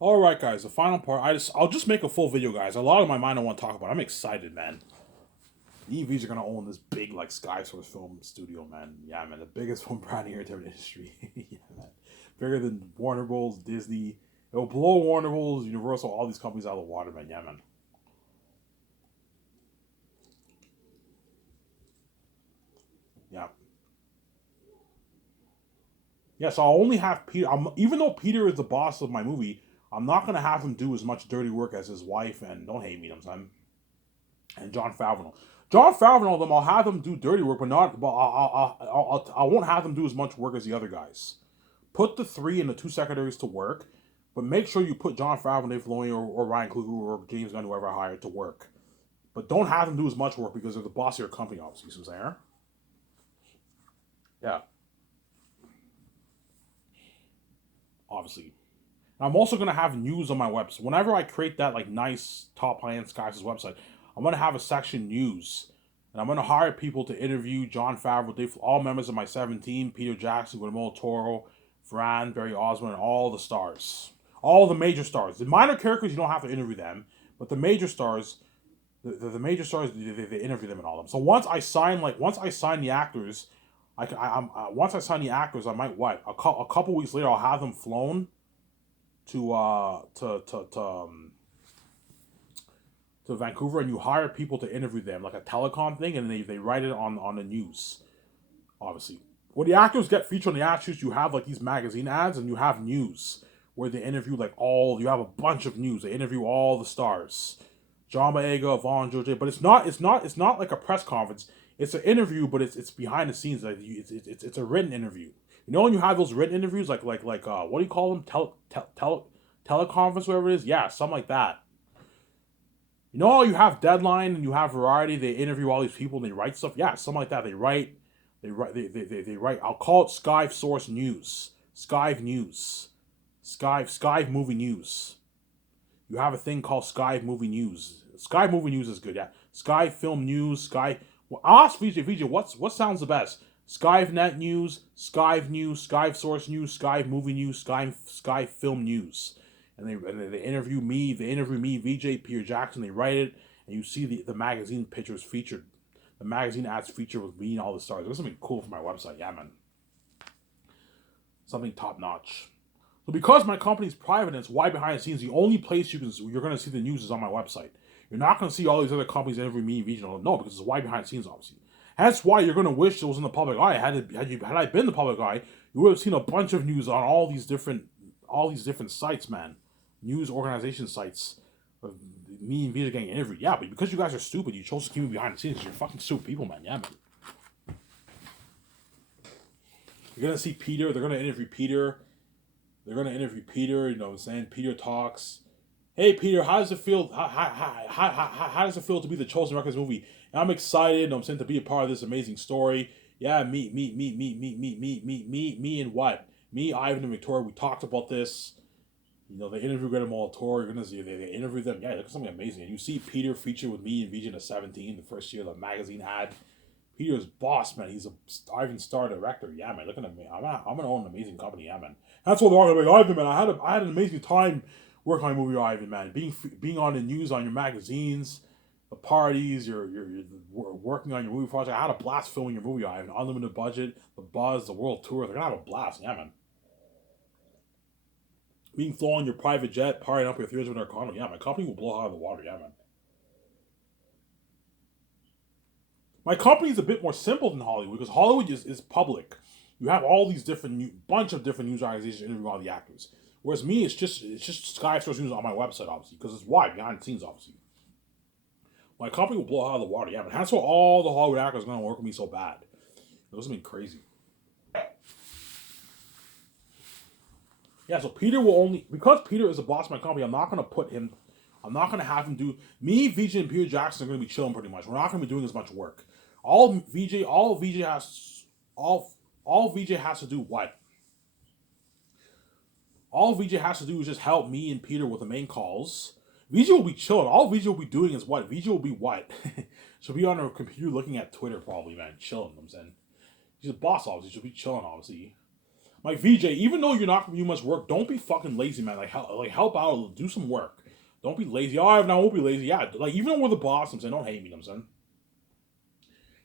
All right, guys. The final part. I'll just make a full video, guys. A lot of my mind I want to talk about. I'm excited, man. EVs are gonna own this big like Sky Source film studio, man. Yeah, man. The biggest film brand in the entertainment industry. Yeah, man. Bigger than Warner Bros. Disney. It'll blow Warner Bros. Universal, all these companies out of the water, man. Yeah, man. Yeah. Yeah. So I'll only have Peter. Even though Peter is the boss of my movie, I'm not gonna have him do as much dirty work as his wife and don't hate me, I'm saying, and John Favreau. John Favreau, them, I'll have them do dirty work, but not. But I won't have them do as much work as the other guys. Put the three and the two secondaries to work, but make sure you put John Favreau, Dave Filoni, or Ryan Coogler or James Gunn, whoever I hired, to work. But don't have them do as much work because they're the boss of your company, obviously. You see what I'm saying? Yeah, obviously. And I'm also gonna have news on my website. Whenever I create that like nice top high end Skies website, I'm gonna have a section news, and I'm gonna hire people to interview John Favreau, Dave, all members of my 17, Peter Jackson, Guillermo Toro, Fran, Barry Osborne, and all the stars, all the major stars. The minor characters you don't have to interview them, but the major stars, the major stars, they interview them and all of them. So once I sign the actors, once I sign the actors, I might what a couple weeks later I'll have them flown to Vancouver, and you hire people to interview them, like a telecom thing, and they write it on the news. Obviously, when the actors get featured on the ad shoots, you have like these magazine ads, and you have news where they interview like all. You have a bunch of news. They interview all the stars, John Boyega, Vaughn, George, but it's not like a press conference. It's an interview, but it's behind the scenes. Like it's a written interview. You know when you have those written interviews, what do you call them? Teleconference, whatever it is. Yeah, something like that. You know, you have Deadline and you have Variety. They interview all these people and they write stuff. Yeah, something like that. They write. I'll call it Sky Source News, Sky News, Sky Movie News. You have a thing called Sky Movie News. Sky Movie News is good. Yeah, Sky Film News, Sky. Well, ask VJ. What sounds the best? Sky Net News, Sky News, Sky Source News, Sky Movie News, Sky Film News, and they interview me. They interview me, VJ, Peter Jackson. They write it, and you see the magazine pictures featured. The magazine ads feature with me and all the stars. There's something cool for my website. Yeah, man, something top notch. So because my company's private and it's wide behind the scenes, the only place you're gonna see the news is on my website. You're not gonna see all these other companies interview me regional. No, because it's wide behind the scenes, obviously. That's why you're gonna wish it was in the public eye. Had I been the public eye, you would have seen a bunch of news on all these different sites, man. News organization sites of me and Vita getting interviewed. Yeah, but because you guys are stupid, you chose to keep me behind the scenes. You're fucking stupid people, man. Yeah, man. You're gonna see Peter. They're gonna interview Peter. They're gonna interview Peter. You know what I'm saying? Peter talks. Hey Peter, how does it feel? How does it feel to be the chosen records movie? And I'm excited. You know what I'm saying, to be a part of this amazing story. Yeah, me, and what? Me, Ivan, and Victoria. We talked about this. You know, they interview Greta Molitor. You're gonna see they interview them. Yeah, look at something amazing. And you see Peter featured with me and Vision at 17, the first year of the magazine ad. Peter's boss, man. He's a Ivan Star director. Yeah, man. Looking at me, I'm gonna own an amazing company. Yeah, man. That's what they're all gonna be. Ivan, man. I had an amazing time working on a movie, Ivan, man. Being on the news, on your magazines, the parties, you're working on your movie project. I had a blast filming your movie, Ivan. Unlimited budget, the buzz, the world tour. They're gonna have a blast. Yeah, man. Being flown on your private jet, partying up with your with our condo. Yeah, my company will blow out of the water. Yeah, man. My company is a bit more simple than Hollywood because Hollywood is public. You have all these bunch of different news organizations interviewing all the actors. Whereas me, it's just Sky Source News on my website, obviously, because it's wide behind the scenes, obviously. My company will blow out of the water. Yeah, but that's why all the Hollywood actors are gonna work with me so bad. It was something crazy. Yeah, so Peter will only because Peter is the boss of my company. I'm not gonna put him. I'm not gonna have him do me. VJ and Peter Jackson are gonna be chilling pretty much. We're not gonna be doing as much work. All all VJ has to do what? All VJ has to do is just help me and Peter with the main calls. VJ will be chilling. All VJ will be doing is what? VJ will be what? She'll be on her computer looking at Twitter probably, man, chilling. You know what I'm saying she's a boss, obviously. She'll be chilling, obviously. Like VJ, even though you're not gonna do much work, don't be fucking lazy, man. Help out, do some work. Don't be lazy. Oh, I won't be lazy. Yeah, like even though we're the boss, I'm saying, don't hate me, I'm saying.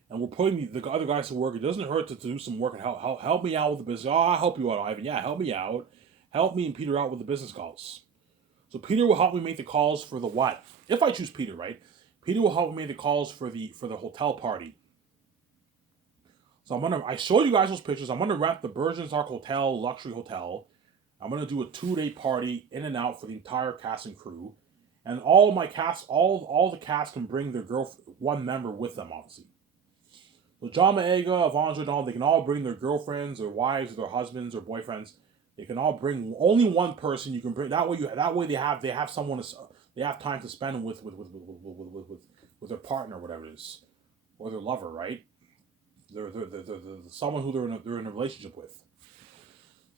And we're putting the other guys to work. It doesn't hurt to do some work and help me out with the business. Oh, I'll help you out, Ivan. Yeah, help me out. Help me and Peter out with the business calls. So Peter will help me make the calls for the what? If I choose Peter, right? Peter will help me make the calls for the hotel party. So I showed you guys those pictures. I'm gonna rent the Bergen's Arc Hotel, luxury hotel. I'm gonna do a 2-day party in and out for the entire cast and crew. And all my cast, all the cast can bring their one member with them, obviously. So John Maega, Avandra, and all, they can all bring their girlfriends, their wives, their husbands, or boyfriends. They can all bring only one person. You can bring that way. They have someone they have time to spend with their partner, whatever it is, or their lover, right? They're someone who they're in a relationship with.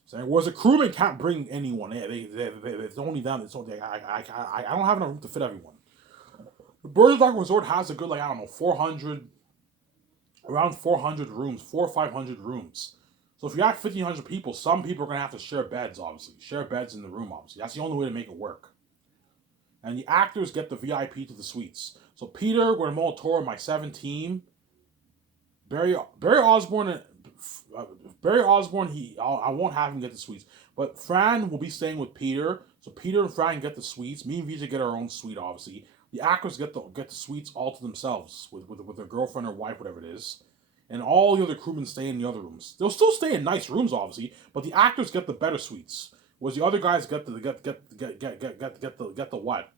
Saying, whereas a crewman can't bring anyone. It's only them. It's only I don't have enough room to fit everyone. The Bergen's Arc Resort has a good, like, I don't know, 400, around 400 rooms, 400 or 500 rooms. So if you have 1,500 people, some people are going to have to share beds, obviously. Share beds in the room, obviously. That's the only way to make it work. And the actors get the VIP to the suites. So Peter, Guillermo del Toro, my 7 team, Barry Osborne, I won't have him get the suites. But Fran will be staying with Peter. So Peter and Fran get the suites. Me and Vijay get our own suite, obviously. The actors get the suites all to themselves with their girlfriend or wife, whatever it is. And all the other crewmen stay in the other rooms. They'll still stay in nice rooms, obviously, but the actors get the better suites. Whereas the other guys get the what?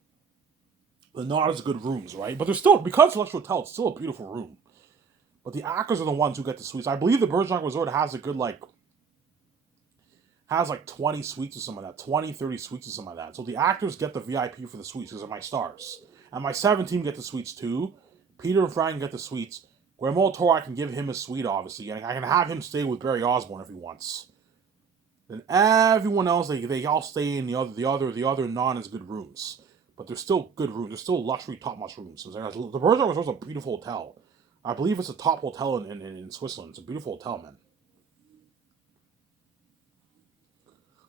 The not as good rooms, right? But they're still, because it's Luxury Hotel, it's still a beautiful room. But the actors are the ones who get the suites. I believe the Bergen's Arc Resort has a good, has 20 suites or something like that. 20, 30 suites or something like that. So the actors get the VIP for the suites because they're my stars. And my 7 team get the suites too. Peter and Frank get the suites. Guillermo del Toro, I can give him a suite, obviously. And I can have him stay with Barry Osborne if he wants. Then everyone else, they all stay in the other non as good rooms. But they're still good rooms. They're still luxury, top-notch rooms. So the Bergen's Arc Resort is a beautiful hotel. I believe it's a top hotel in Switzerland. It's a beautiful hotel, man.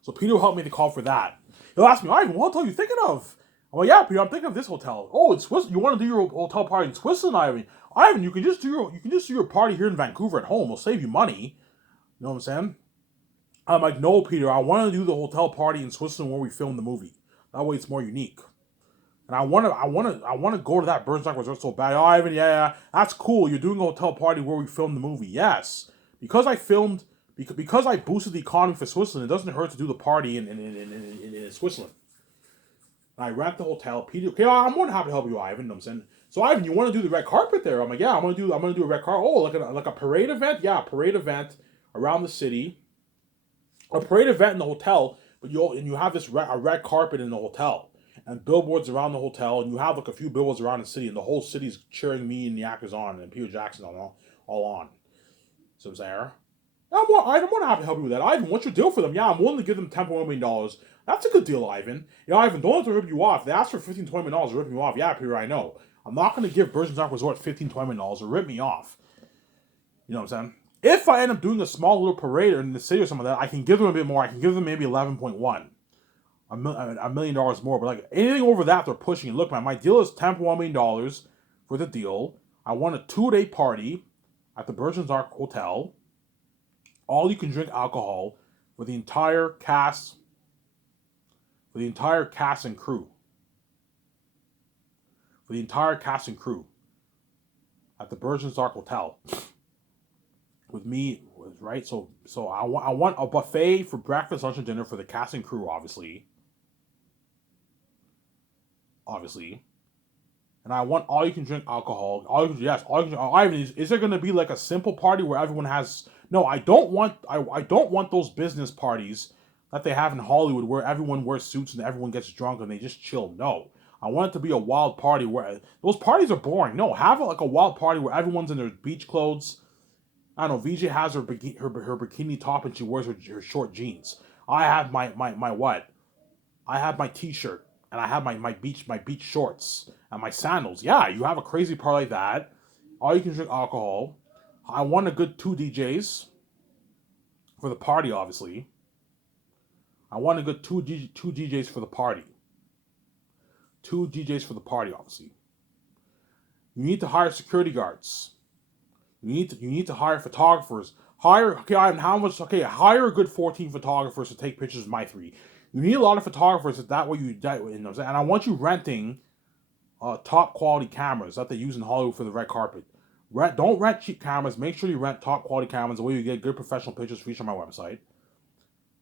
So Peter will help me to call for that. He'll ask me, Ivan, what hotel are you thinking of? I'm like, yeah, Peter, I'm thinking of this hotel. Oh, it's Switzerland. You want to do your hotel party in Switzerland, Ivan? Ivan, you can just do your party here in Vancouver at home. It'll save you money. You know what I'm saying? I'm like, no, Peter, I want to do the hotel party in Switzerland where we film the movie. That way it's more unique. And I want to go to that Bergen's Arc Resort so bad. Oh, Ivan, yeah, that's cool. You're doing a hotel party where we filmed the movie. Yes, because I boosted the economy for Switzerland. It doesn't hurt to do the party in Switzerland. And I rent the hotel. Peter, okay, I'm more than happy to help you, Ivan. You know what I'm saying? So Ivan, you want to do the red carpet there? I'm like, yeah, I'm gonna do a red carpet. Oh, like a parade event? Yeah, a parade event around the city. A parade event in the hotel, but you have a red carpet in the hotel. And billboards around the hotel, and you have a few billboards around the city, and the whole city's cheering me and the actors on, and Peter Jackson all on. So I'm saying, I'm more than happy to help you with that. Ivan, what's your deal for them? Yeah, I'm willing to give them $10.1 million. That's a good deal, Ivan. Yeah, Ivan, don't let them rip you off. If they ask for $15, $20 million to rip me off. Yeah, Peter, I know. I'm not going to give Bergen's Arc Resort $15, $20 million to rip me off. You know what I'm saying? If I end up doing a small little parade in the city or something like that, I can give them a bit more. I can give them maybe 11.1. $1 million more, but like anything over that, they're pushing it. Look, man, my deal is $10.1 million for the deal. I want a 2-day party at the Bergen's Arc Hotel. All you can drink alcohol for the entire cast, and crew. For the entire cast and crew at the Bergen's Arc Hotel. With me, right? So I want a buffet for breakfast, lunch, and dinner for the cast and crew, obviously. And I want all you can drink alcohol. Is there going to be like a simple party where everyone has? No, I don't want those business parties that they have in Hollywood where everyone wears suits and everyone gets drunk and they just chill. No, I want it to be a wild party where those parties are boring. No, have a wild party where everyone's in their beach clothes. I don't know. VJ has her bikini top and she wears her short jeans. I have my what? I have my t-shirt. And I have my beach shorts and my sandals. Yeah, you have a crazy party like that. All you can drink alcohol. I want a good 2 DJs for the party, obviously. I want a good two DJs for the party. Two DJs for the party, obviously. You need to hire security guards. You need to hire photographers. Hire a good 14 photographers to take pictures of my three. You need a lot of photographers that way and I want you renting top quality cameras that they use in Hollywood for the red carpet. Don't rent cheap cameras. Make sure you rent top quality cameras the way you get good professional pictures featured on my website.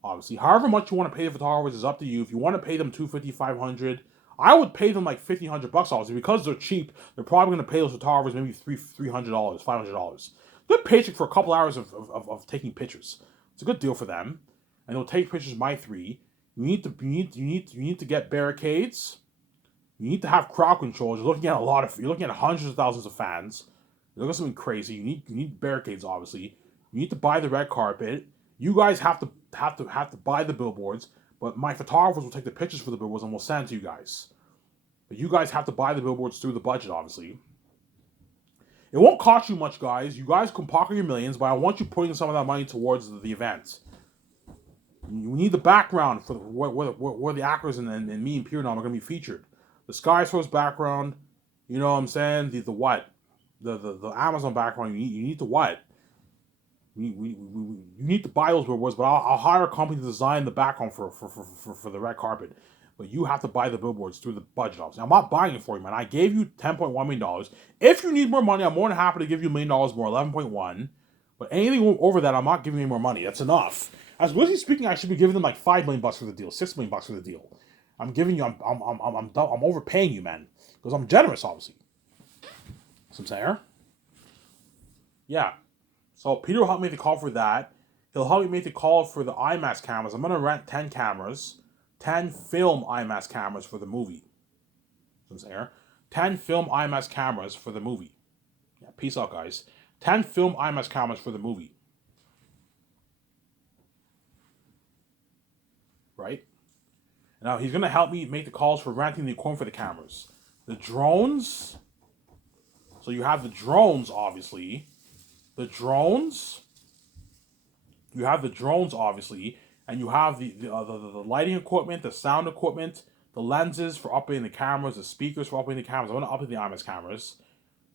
Obviously, however much you want to pay the photographers is up to you. If you want to pay them $250, $500, I would pay them like $1,500 obviously because they're cheap. They're probably going to pay those photographers maybe $300, $500. Good paycheck for a couple hours of taking pictures. It's a good deal for them, and they'll take pictures of my three. You need to get barricades. You need to have crowd control. You're looking at hundreds of thousands of fans. You're looking at something crazy. You need barricades, obviously. You need to buy the red carpet. You guys have to buy the billboards, but my photographers will take the pictures for the billboards and we'll send it to you guys. But you guys have to buy the billboards through the budget, obviously. It won't cost you much, guys. You guys can pocket your millions, but I want you putting some of that money towards the event. You need the background for where the actors and me and Pierre are going to be featured. The Sky Source background, you know what I'm saying? The what? The Amazon background. You need the what? You need to buy those billboards, but I'll hire a company to design the background for the red carpet. But you have to buy the billboards through the budget, obviously. I'm not buying it for you, man. I gave you $10.1 million. If you need more money, I'm more than happy to give you $1 million more, 11.1. But anything over that, I'm not giving you more money. That's enough. As Wizzy speaking, I should be giving them like $5 million for the deal, $6 million for the deal. I'm overpaying you, man, because I'm generous, obviously. Some saying, yeah. So Peter will help me make the call for that. He'll help me make the call for the IMAX cameras. I'm gonna rent 10 cameras, 10 film IMAX cameras for the movie. Some saying, 10 film IMAX cameras for the movie. Yeah, peace out, guys. 10 film IMAX cameras for the movie. Right? Now, he's going to help me make the calls for renting the equipment for the cameras. The drones. So you have the drones, obviously. The drones. You have the drones, obviously. And you have the lighting equipment, the sound equipment, the lenses for updating the cameras, the speakers for updating the cameras. I want to update the IMAX cameras.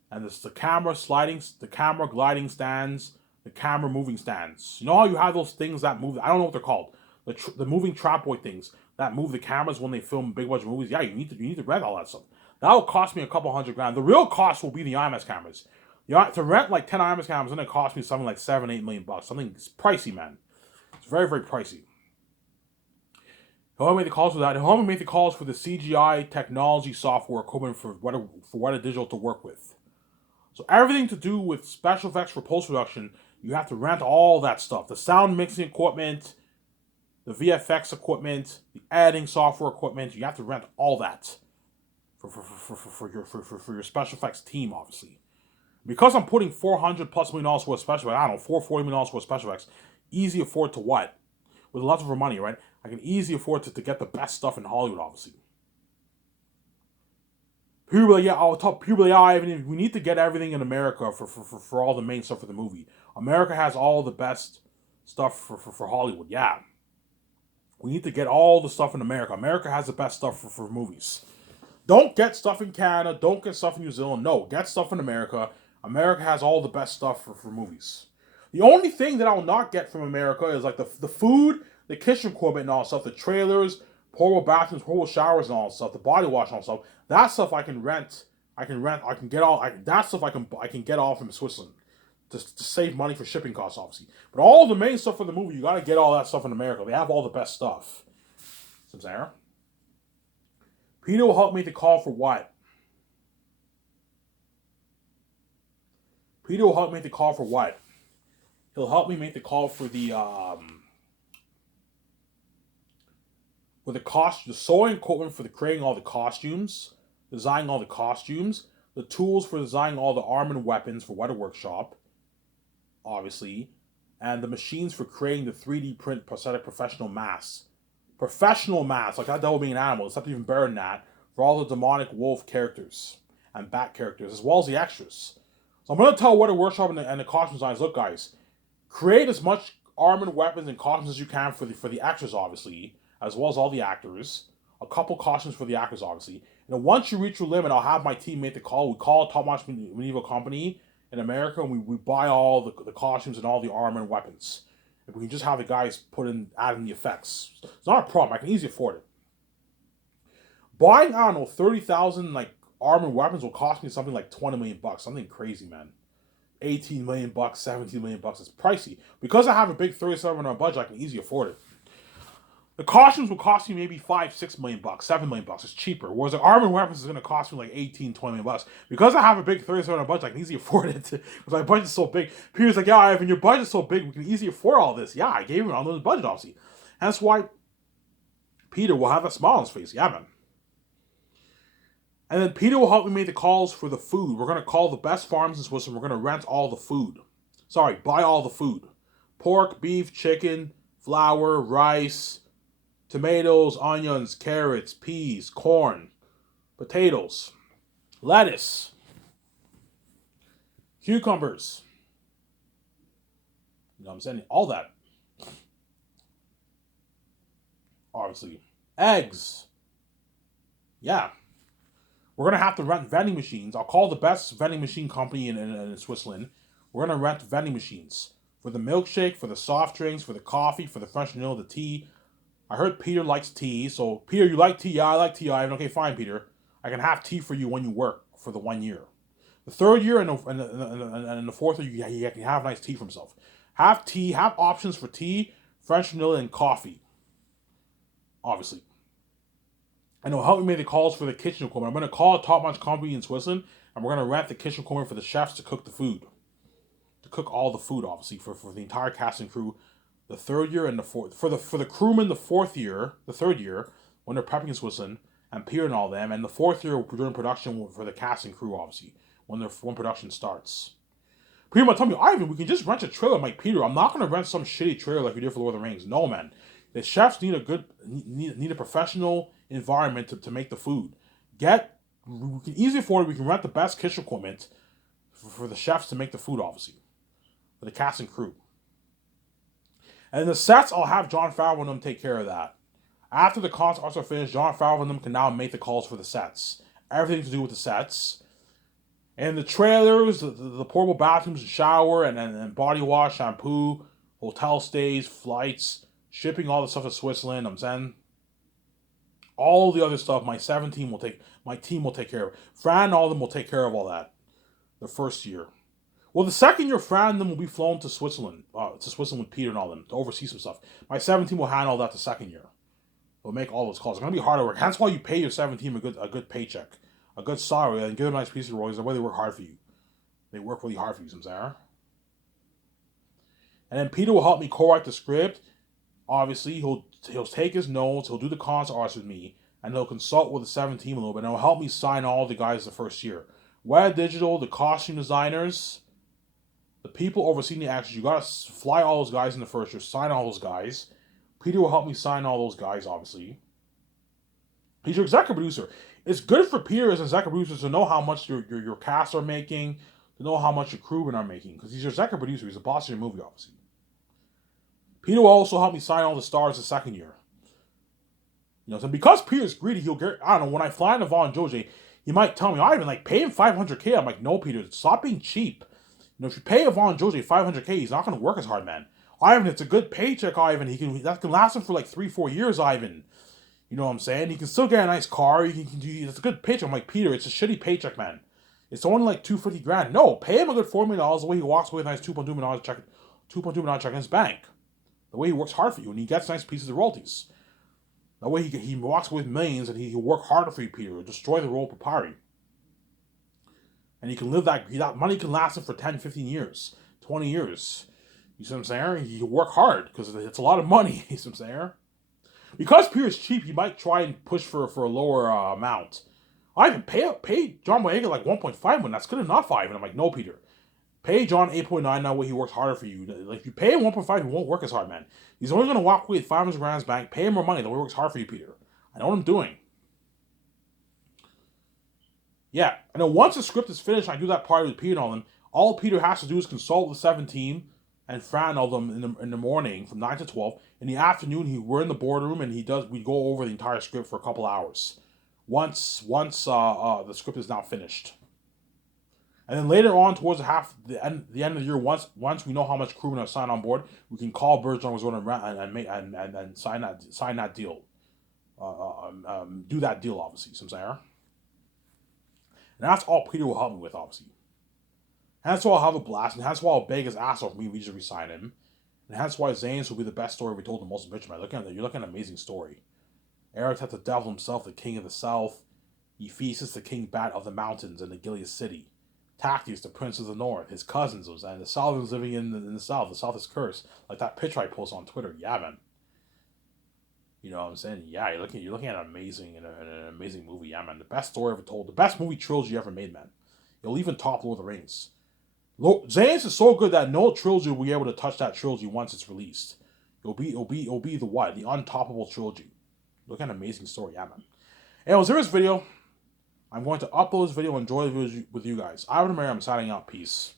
And this the camera gliding stands, the camera moving stands. You know how you have those things that move? I don't know what they're called. The moving trapdoor things that move the cameras when they film big budget movies. Yeah, you need to rent all that stuff. That will cost me a couple $100,000. The real cost will be the IMAX cameras. To rent like 10 IMAX cameras, it's going to cost me something like $7-8 million. Something pricey, man. It's very, very pricey. He'll help me make the calls for that. He'll help me make the calls for the CGI technology software equipment for Weta Digital to work with. So everything to do with special effects for post-production, you have to rent all that stuff. The sound mixing equipment, the VFX equipment, the editing software equipment. You have to rent all that for your special effects team, obviously. Because I'm putting $400+ million for a special effects, I don't know, $440 million for a special effects, easy afford to what? With lots of money, right? I can easily afford to get the best stuff in Hollywood, obviously. People we need to get everything in America for all the main stuff for the movie. America has all the best stuff for Hollywood, yeah. We need to get all the stuff in America. America has the best stuff for movies. Don't get stuff in Canada. Don't get stuff in New Zealand. No, get stuff in America. America has all the best stuff for movies. The only thing that I will not get from America is like the food, the kitchen equipment and all that stuff, the trailers, portable bathrooms, portable showers and all that stuff, the body wash and all that stuff. That stuff I can rent. That stuff I can get all from Switzerland to save money for shipping costs, obviously. But all the main stuff for the movie, you got to get all that stuff in America. They have all the best stuff. Some Sarah. Peter will help me to call for what? Peter will help me to call for what? He'll help me make the call for the sewing equipment for creating all the costumes, designing all the costumes, the tools for designing all the arm and weapons for Weta Workshop, obviously, and the machines for creating the 3D print prosthetic professional masks. Professional masks, like that devil being an animal, except even better than that, for all the demonic wolf characters and bat characters, as well as the extras. So I'm going to tell Weta Workshop and the costume designers, look guys, create as much armored weapons and costumes as you can for the actors, obviously, as well as all the actors. A couple costumes for the actors, obviously. And then once you reach your limit, I'll have my team make the call. We call Top Notch Medieval Company in America, and we buy all the costumes and all the armor and weapons. If we can just have the guys add in the effects. It's not a problem. I can easily afford it. Buying, I don't know, 30,000 like armored weapons will cost me something like 20 million bucks. Something crazy, man. 18 million bucks, 17 million bucks. It's pricey. Because I have a big 37 on budget, I can easily afford it. The costumes will cost you maybe 5-6 million bucks, 7 million bucks. It's cheaper. Whereas the armored weapons is going to cost me like 18-20 million bucks. Because I have a big 37 on budget, I can easily afford it. Because my budget's so big. Peter's like, yeah, Ivan, your budget's so big, we can easily afford all this. Yeah, I gave him an unlimited budget, obviously. And that's why Peter will have a smile on his face. Yeah, man. And then Peter will help me make the calls for the food. We're going to call the best farms in Switzerland. We're going to rent all the food. Sorry, buy all the food. Pork, beef, chicken, flour, rice, tomatoes, onions, carrots, peas, corn, potatoes, lettuce, cucumbers. You know what I'm saying? All that. Obviously. Eggs. Yeah. We're going to have to rent vending machines. I'll call the best vending machine company in Switzerland. We're going to rent vending machines for the milkshake, for the soft drinks, for the coffee, for the French vanilla, the tea. I heard Peter likes tea. So, Peter, you like tea? Yeah, I like tea. Okay, fine, Peter. I can have tea for you when you work for the 1 year. The third year and the fourth year, you can have nice tea for himself. Have tea. Have options for tea, French vanilla, and coffee. Obviously. And it'll help me make the calls for the kitchen equipment. I'm going to call a top-notch company in Switzerland, and we're going to rent the kitchen equipment for the chefs to cook the food. To cook all the food, obviously, for the entire cast and crew. The third year and the fourth. For the crewmen, the third year, when they're prepping in Switzerland, and Peter and all them. And the fourth year, we're doing production for the cast and crew, obviously, when production starts. Peter might tell me, Ivan, we can just rent a trailer. I'm like, Peter, I'm not going to rent some shitty trailer like we did for Lord of the Rings. No, man. The chefs need a professional environment to make the food. We can easily afford it. We can rent the best kitchen equipment for the chefs to make the food, obviously, for the cast and crew. And the sets, I'll have Jon Favreau and them take care of that. After the concerts are finished, Jon Favreau and them can now make the calls for the sets. Everything to do with the sets. And the trailers, the portable bathrooms, shower, and body wash, shampoo, hotel stays, flights, shipping all the stuff to Switzerland, I'm saying. All the other stuff, my team will take care of it. Fran and all of them will take care of all that. The first year. Well, the second year, Fran and them will be flown to Switzerland with Peter and all them, to oversee some stuff. My 17 will handle that the second year. They'll make all those calls. It's going to be harder work. That's why you pay your 17 a good paycheck, a good salary, and give them a nice piece of royalties. The way they work hard for you. They work really hard for you, Samsara. And then Peter will help me co-write the script. Obviously, he'll take his notes, he'll do the concert arts with me, and he'll consult with the 17 a little bit, and he'll help me sign all the guys the first year. Web Digital, the costume designers, the people overseeing the actors, you gotta fly all those guys in the first year, sign all those guys. Peter will help me sign all those guys, obviously. He's your executive producer. It's good for Peter as an executive producer to know how much your cast are making, to know how much your crewmen are making, because he's your executive producer, he's the boss of your movie, obviously. Peter will also help me sign all the stars the second year. You know, so because Peter's greedy, he'll get, I don't know, when I fly into Von Joje, he might tell me, Ivan, like, pay him $500K. I'm like, no, Peter, stop being cheap. You know, if you pay Von Joje $500K, he's not going to work as hard, man. Ivan, it's a good paycheck, Ivan. That can last him for like 3-4 years, Ivan. You know what I'm saying? He can still get a nice car. It's a good paycheck. I'm like, Peter, it's a shitty paycheck, man. It's only like $250,000. No, pay him a good $4 million the way he walks away with a nice $2.2 million check in his bank. The way he works hard for you, and he gets nice pieces of royalties. That way he walks away with millions, and he'll work harder for you, Peter. Destroy the role of papyri. And he can live that money can last him for 10, 15 years, 20 years. You see what I'm saying? He work hard, because it's a lot of money. You see what I'm saying? Because Peter's cheap, he might try and push for a lower amount. I even pay John Boyega like 1.5 million. That's good enough, Ivan. I'm like, no, Peter. Pay John 8.9 now way he works harder for you. Like, if you pay him 1.5, he won't work as hard, man. He's only going to walk away with 500 grand's bank. Pay him more money the way he works hard for you, Peter. I know what I'm doing. Yeah, and then once the script is finished, I do that part with Peter and all them. All Peter has to do is consult with the 17, and Fran all them in the morning from 9 to 12. In the afternoon, we're in the boardroom and we go over the entire script for a couple hours. Once the script is now finished. And then later on, towards the end of the year, once we know how much crew we're gonna sign on board, we can call Bergeron was going to run and make and sign that deal, do that deal obviously. You know what I'm saying? And that's all Peter will help me with obviously. And that's why I'll have a blast, and that's why I'll beg his ass off me. We just resign him, and that's why Zane's will be the best story we told the most bitch man. You're looking at an amazing story. Eric had the devil himself, the king of the south. Ephesus, the king bat of the mountains and the Gilead city. Tactius, the prince of the north, his cousins, and the Saladins living in the south. The south is cursed. Like that picture I post on Twitter. Yeah, man. You know what I'm saying? Yeah, you're looking at an amazing movie. Yeah, man. The best story ever told. The best movie trilogy ever made, man. It'll even top Lord of the Rings. Zane's is so good that no trilogy will be able to touch that trilogy once it's released. It'll be the what? The untoppable trilogy. Look at an amazing story, yeah, man. Anyways, in this video, I'm going to upload this video and enjoy the video with you guys. I would I'm signing out. Peace.